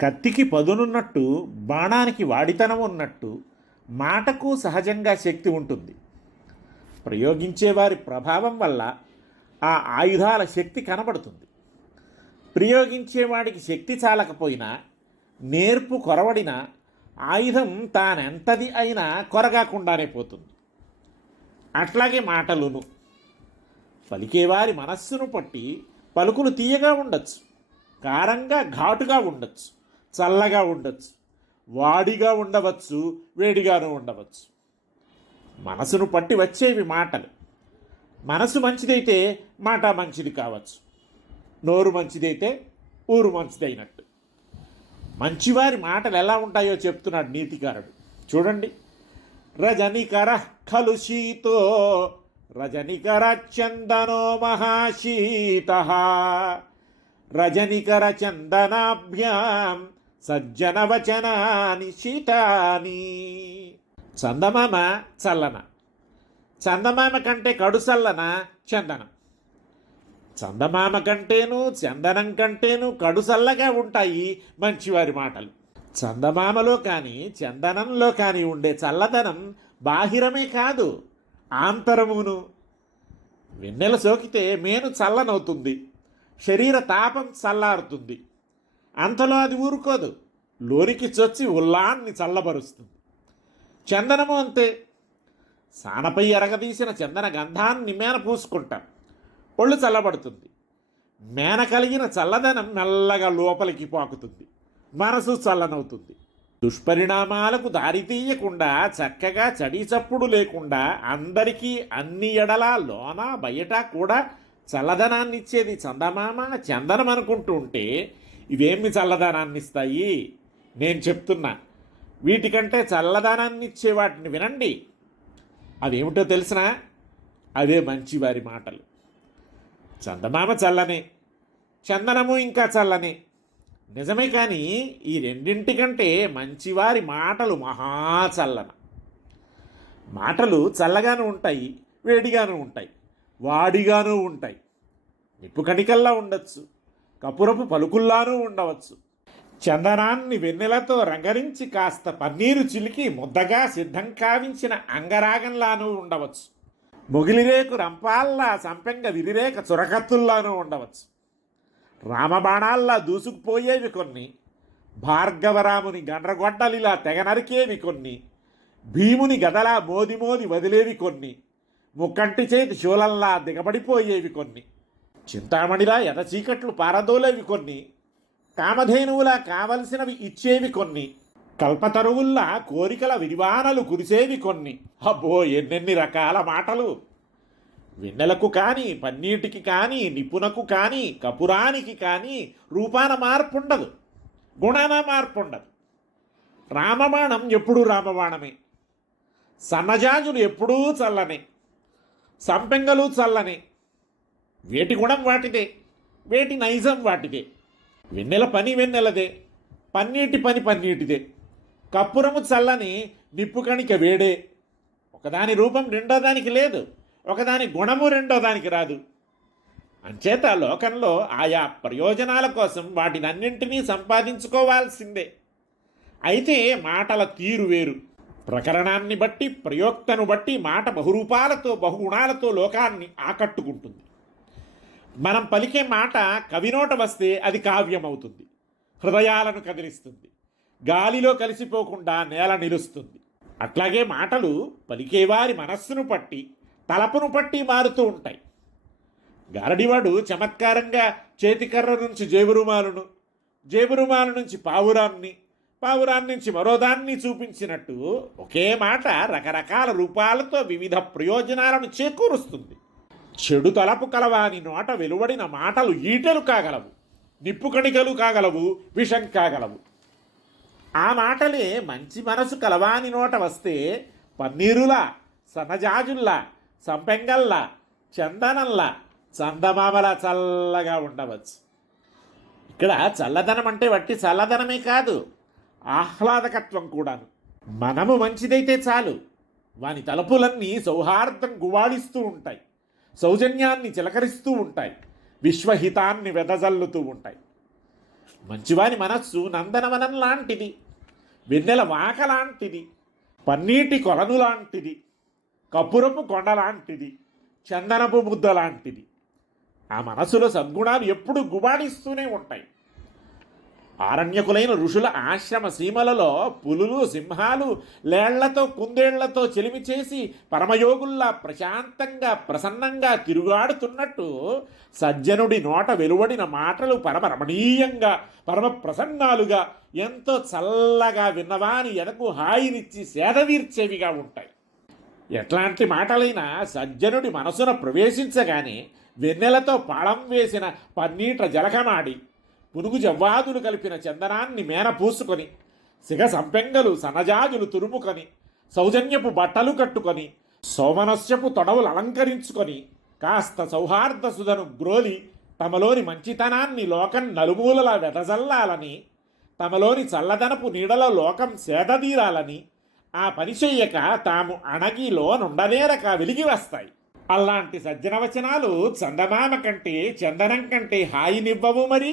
కత్తికి పదునున్నట్టు బాణానికి వాడితనం ఉన్నట్టు మాటకు సహజంగా శక్తి ఉంటుంది. ప్రయోగించేవారి ప్రభావం వల్ల ఆ ఆయుధాల శక్తి కనబడుతుంది. ప్రయోగించేవాడికి శక్తి చాలకపోయినా, నేర్పు కొరవడిన ఆయుధం తానెంతది అయినా కొరగాకుండానే పోతుంది. అట్లాగే మాటలును పలికేవారి మనస్సును పట్టి పలుకులు తీయగా ఉండొచ్చు, కారంగా ఘాటుగా ఉండొచ్చు, చల్లగా ఉండొచ్చు, వాడిగా ఉండవచ్చు, వేడిగాను ఉండవచ్చు. మనసును పట్టి వచ్చేవి మాటలు. మనసు మంచిదైతే మాట మంచిది కావచ్చు, నోరు మంచిదైతే ఊరు మంచిదైనట్టు. మంచివారి మాటలు ఎలా ఉంటాయో చెప్తున్నాడు నీతికారుడు. చూడండి. రజనికర కలుషీతో రజనికర చందనో మహాశీత రజనికర చందనాభ్యాం సజ్జనవచనాని శీతాని. చందమామ చల్లన, చందమామ కంటే కడు చల్లన చందనం. చందమామ కంటేను చందనం కంటేను కడు చల్లగా ఉంటాయి మంచివారి మాటలు. చందమామలో కానీ చందనంలో కానీ ఉండే చల్లదనం బాహిరమే కాదు, ఆంతరమును. వెన్నెల సోకితే మేను చల్లనవుతుంది, శరీర తాపం చల్లారుతుంది. అంతలో అది ఊరుకోదు, లోనికి చొచ్చి ఉల్లాన్ని చల్లబరుస్తుంది. చందనము అంతే. సానపై ఎరగదీసిన చందన గంధాన్ని మేన పూసుకుంటాం, ఒళ్ళు చల్లబడుతుంది. మేన కలిగిన చల్లదనం మెల్లగా లోపలికి పాకుతుంది, మనసు చల్లనవుతుంది. దుష్పరిణామాలకు దారితీయకుండా, చక్కగా చడి చప్పుడు లేకుండా అందరికీ అన్ని ఎడలా లోన బయట కూడా చల్లదనాన్ని ఇచ్చేది చందమామ చందనం అనుకుంటూ ఉంటే ఇవేమి చల్లదనాన్ని ఇస్తాయి? నేను చెప్తున్నా, వీటికంటే చల్లదనాన్ని ఇచ్చే వాటిని వినండి. అవేమిటో తెలిసినా అవే మంచివారి మాటలు. చందమామ చల్లనే, చందనము ఇంకా చల్లనే, నిజమే. కానీ ఈ రెండింటికంటే మంచివారి మాటలు మహాచల్లన. మాటలు చల్లగాను ఉంటాయి, వేడిగాను ఉంటాయి, వాడిగాను ఉంటాయి. నిప్పు కణికల్లా ఉండొచ్చు, కపురపు పలుకుల్లానూ ఉండవచ్చు. చందనాన్ని వెన్నెలతో రంగరించి కాస్త పన్నీరు చిలికి ముద్దగా సిద్ధం కావించిన అంగరాగంలానూ ఉండవచ్చు. మొగిలిరేకు రంపాల్లా సంపెంగ విరిరేక చురకత్తుల్లానూ ఉండవచ్చు. రామబాణాల్లా దూసుకుపోయేవి కొన్ని, భార్గవరాముని గండ్రగొడ్డలిలా తెగ నరికేవి కొన్ని, భీముని గదలా మోది మోది వదిలేవి కొన్ని, ముక్కంటి చేతి శూలల్లా దిగబడిపోయేవి కొన్ని, చింతామణిలా ఎదచీకట్లు పారదోలేవి కొన్ని, కామధేనువులా కావలసినవి ఇచ్చేవి కొన్ని, కల్పతరువుల్లా కోరికల విరివానలు కురిసేవి కొన్ని. అబ్బో, ఎన్నెన్ని రకాల మాటలు! వెన్నెలకు కానీ, పన్నీటికి కానీ, నిపుణకు కానీ, కపురానికి కానీ రూపాన మార్పు ఉండదు, గుణాన మార్పు ఉండదు. రామబాణం ఎప్పుడూ రామబాణమే, సన్నజాజులు ఎప్పుడూ చల్లనే, సంపెంగలు చల్లనే. వేటి గుణం వాటిదే, వేటి నైజం వాటిదే. వెన్నెల పని వెన్నెలదే, పన్నీటి పని పన్నీటిదే. కప్పురము చల్లని, నిప్పు కణిక వేడే. ఒకదాని రూపం రెండో దానికి లేదు, ఒకదాని గుణము రెండో దానికి రాదు. అంచేత లోకంలో ఆయా ప్రయోజనాల కోసం వాటినన్నింటినీ సంపాదించుకోవాల్సిందే. అయితే మాటల తీరు వేరు. ప్రకరణాన్ని బట్టి, ప్రయోక్తను బట్టి మాట బహురూపాలతో బహుగుణాలతో లోకాన్ని ఆకట్టుకుంటుంది. మనం పలికే మాట కవినోట వస్తే అది కావ్యం అవుతుంది, హృదయాలను కదిలిస్తుంది, గాలిలో కలిసిపోకుండా నేల నిలుస్తుంది. అట్లాగే మాటలు పలికేవారి మనస్సును పట్టి, తలపును పట్టి మారుతూ ఉంటాయి. గారడివాడు చమత్కారంగా చేతికర్ర నుంచి జేబురుమాలును, జేబురుమాలు నుంచి పావురాన్ని, పావురాన్ని నుంచి మరోదాన్ని చూపించినట్టు ఒకే మాట రకరకాల రూపాలతో వివిధ ప్రయోజనాలను చేకూరుస్తుంది. చెడు తలపు కలవాని నోట వెలువడిన మాటలు ఈటెలు కాగలవు, నిప్పు కణికలు కాగలవు, విషం కాగలవు. ఆ మాటలే మంచి మనసు కలవాని నోట వస్తే పన్నీరులా, సన్నజాజుల్లా, సంపెంగల్లా, చందనంలా, చందమామలా చల్లగా ఉండవచ్చు. ఇక్కడ చల్లదనం అంటే వట్టి చల్లదనమే కాదు, ఆహ్లాదకత్వం కూడాను. మనము మంచిదైతే చాలు, వాని తలుపులన్నీ సౌహార్దం గువాళిస్తూ ఉంటాయి, సౌజన్యాన్ని చిలకరిస్తూ ఉంటాయి, విశ్వహితాన్ని వెదజల్లుతూ ఉంటాయి. మంచివాని మనస్సు నందనవనం లాంటిది, వెన్నెల వాక లాంటిది, పన్నీటి కొలను లాంటిది, కపురపు కొండ లాంటిది, చందనపు ముద్ద లాంటిది. ఆ మనసులో సద్గుణాలు ఎప్పుడు గుబాడిస్తూనే ఉంటాయి. ఆరణ్యకులైన ఋషుల ఆశ్రమ సీమలలో పులులు, సింహాలు లేళ్లతో కుందేళ్లతో చెలిమి చేసి పరమయోగుల్లా ప్రశాంతంగా ప్రసన్నంగా తిరుగాడుతున్నట్టు సజ్జనుడి నోట వెలువడిన మాటలు పరమ రమణీయంగా, పరమ ప్రసన్నాలుగా, ఎంతో చల్లగా విన్నవాని ఎనకు హాయినిచ్చి సేదవీర్చేవిగా ఉంటాయి. ఎట్లాంటి మాటలైనా సజ్జనుడి మనసున ప్రవేశించగానే వెన్నెలతో పాళం వేసిన పన్నీట జలకమాడి, పునుగు జవ్వాదులు కలిపిన చందనాన్ని మేన పూసుకొని, సిగ సంపెంగలు సన్నజాజులు తురుముకొని, సౌజన్యపు బట్టలు కట్టుకొని, సోమనస్యపు తొడవులు అలంకరించుకొని, కాస్త సౌహార్ద సుధను గ్రోలి తమలోని మంచితనాన్ని లోకం నలుమూలలా వెదజల్లాలని, తమలోని చల్లదనపు నీడలో లోకం సేదదీరాలని ఆ పని చెయ్యక తాము అణగిలో నుండనేరక వెలిగి వస్తాయి. అలాంటి సజ్జన వచనాలు చందమామ కంటే చందనం కంటే హాయినివ్వవు మరి.